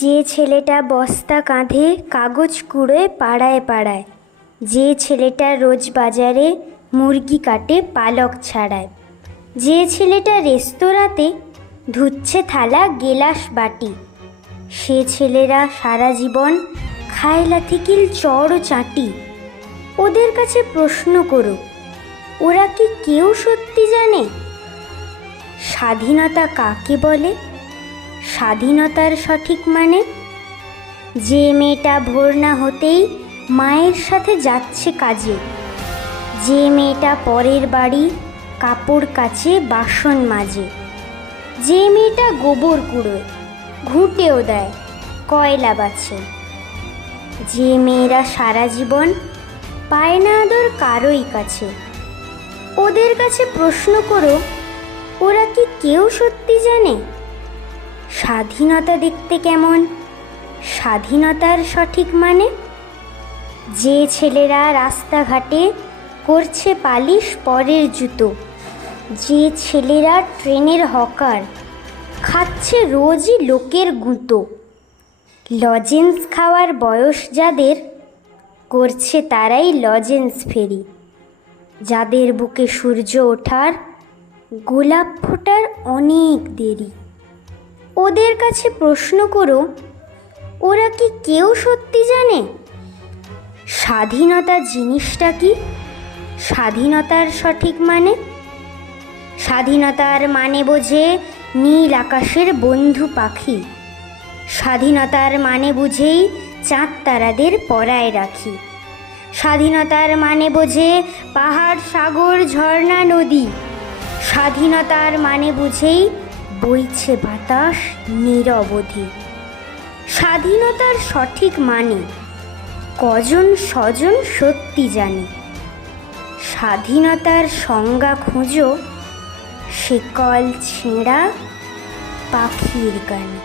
যে ছেলেটা বস্তা কাঁধে কাগজ কুড়োয় পাড়ায় পাড়ায়, যে ছেলেটা রোজ বাজারে মুরগি কাটে পালক ছাড়ায়, যে ছেলেটা রেস্তোরাঁতে ধুচ্ছে থালা গেলাস বাটি, সে ছেলেরা সারা জীবন খায় লাথিকিল চড় ও চাটি। ওদের কাছে প্রশ্ন করো, ওরা কি কেউ সত্যি জানে স্বাধীনতা কাকে বলে? স্বাধীনতার সঠিক মানে? যে মেয়েটা ভোর না হতেই মায়ের সাথে যাচ্ছে কাজে, যে মেয়েটা পরের বাড়ি কাপড় কাচে বাসন মাজে, যে মেয়েটা গোবর কুড়োয় ঘুঁটেও দেয় কয়লা বাছে, যে মেয়েরা সারা জীবন পায় না আদর কারোই কাছে। ওদের কাছে প্রশ্ন করো, ওরা কি কেউ সত্যি জানে স্বাধীনতা দেখতে কেমন? স্বাধীনতার সঠিক মানে? যে ছেলেরা রাস্তাঘাটে করছে পালিশ পরের জুতো, যে ছেলেরা ট্রেনের হকার খাচ্ছে রোজই লোকের গুঁতো, লজেন্স খাওয়ার বয়স যাদের করছে তারাই লজেন্স ফেরি, যাদের বুকে সূর্য ওঠার গোলাপ ফোটার অনেক দেরি। ওদের কাছে প্রশ্ন করো, ওরা কি কেউ সত্যি জানে স্বাধীনতা জিনিসটা কি? স্বাধীনতার সঠিক মানে? স্বাধীনতার মানে বোঝে নীল আকাশের বন্ধু পাখি, স্বাধীনতার মানে বুঝেই চাঁদ তারাদের পরায় রাখি, স্বাধীনতার মানে বোঝে পাহাড় সাগর ঝর্ণা নদী, স্বাধীনতার মানে বুঝেই বইছে বাতাস নিরবধি। স্বাধীনতার সঠিক মানে কজন স্বজন সত্যি জানে? স্বাধীনতার সংজ্ঞা খোঁজো শেকল ছেঁড়া পাখির গানে।